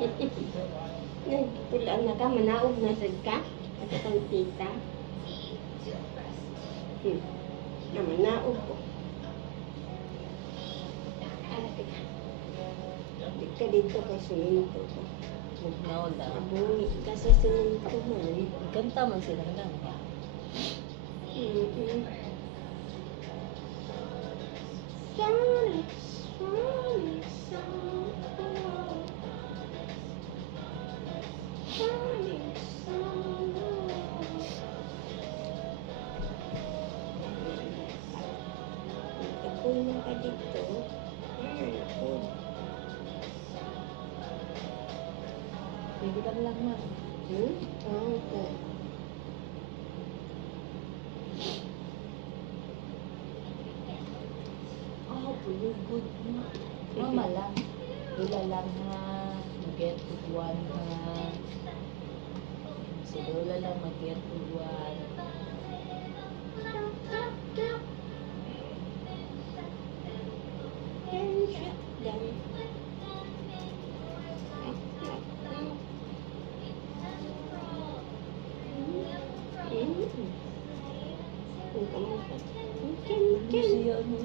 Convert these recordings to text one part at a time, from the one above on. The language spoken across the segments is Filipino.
Nagpulaan na ka, manaog na sad ka. At itong tita. Manaog ko. Di ka dito kay suminto ko. Mugnaon na. Abungi ka sa suminto man. Kanta man sila lang. Sonic, Sonic, Sonic, Sonic, Nagkapuno ka dito. Ako. Hindi ka lang man. Okay. Good. Mama lang. Wala lang ha. Mag-get good one ha. Si Lola lang mag-get good one. Siya ano?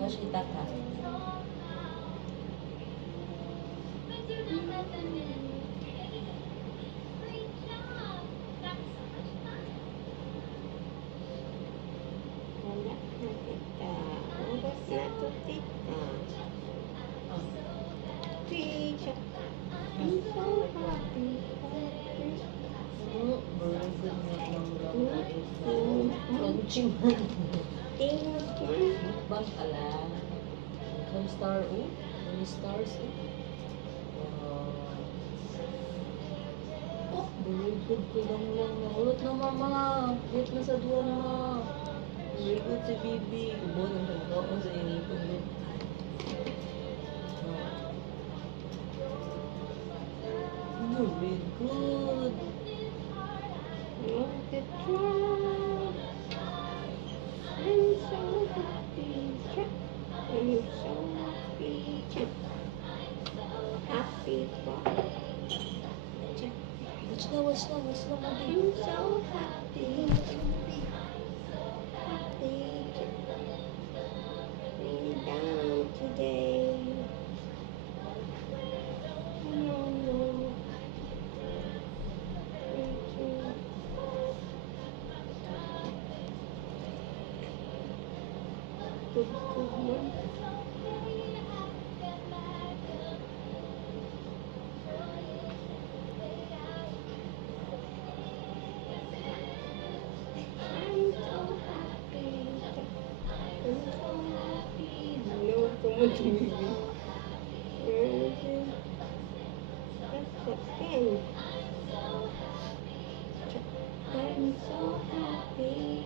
Mas kita ka. Bang ka lang. Some star, oh. Many stars, oh. Oh, very good ko lang. Ulot na mama. Wait na sa duwan na. Very good si Bibi. Ubo nang nagkaon sa inipon. Very good. Look at you. I'm so happy. I'm so happy. Happy for Watch na, Mami. I'm so happy. Happy. Laying down today. No. Good. I'm so happy.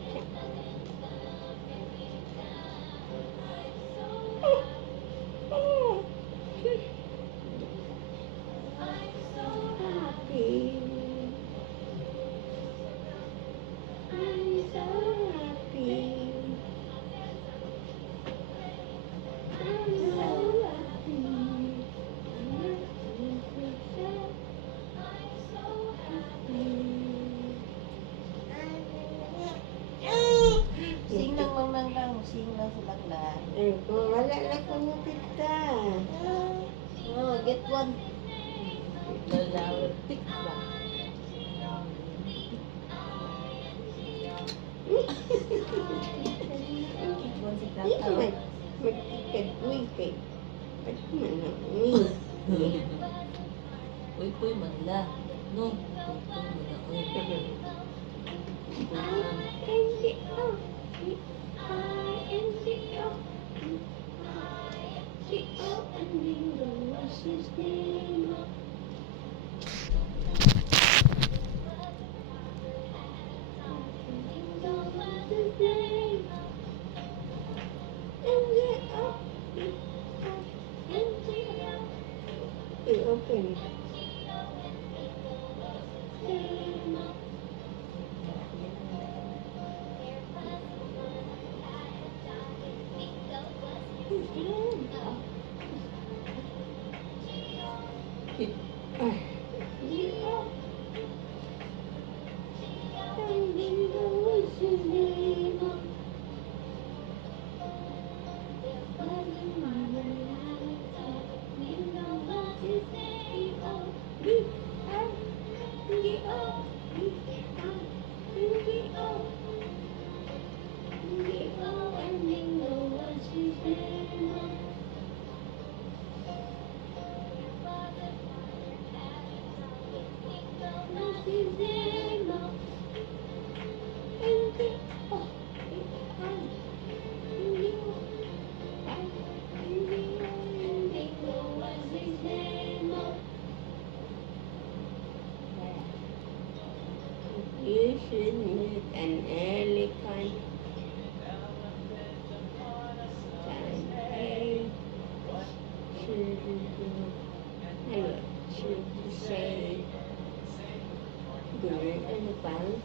Sing lang sa lakla. Wala na ko mo kita. Oh, get one. Lalawag. Pick ba? Get one si Tata. Magkikad. Uy, kay. Ba't man na? Uy, puy, manla. No. Uy, puy, mana. Uy. Open. You should meet an elephant. Someday. Should you say? Good elephant.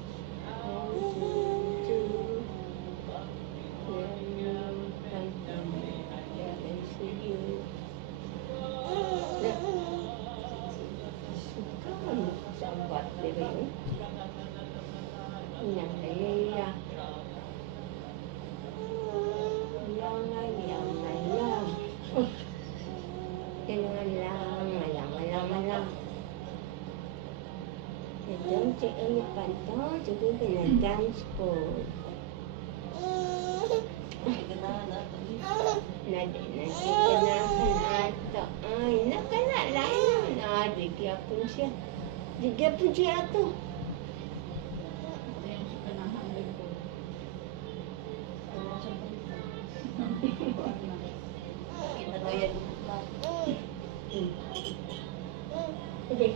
How to Sambat dia ni. Yang saya lang. Kailangan lang. Itong si elephant to, sige pinag-dance ko. Nagiganahan ato. Ay, nakalalain na. Digyapon siya ato. Kita to yan. Sige.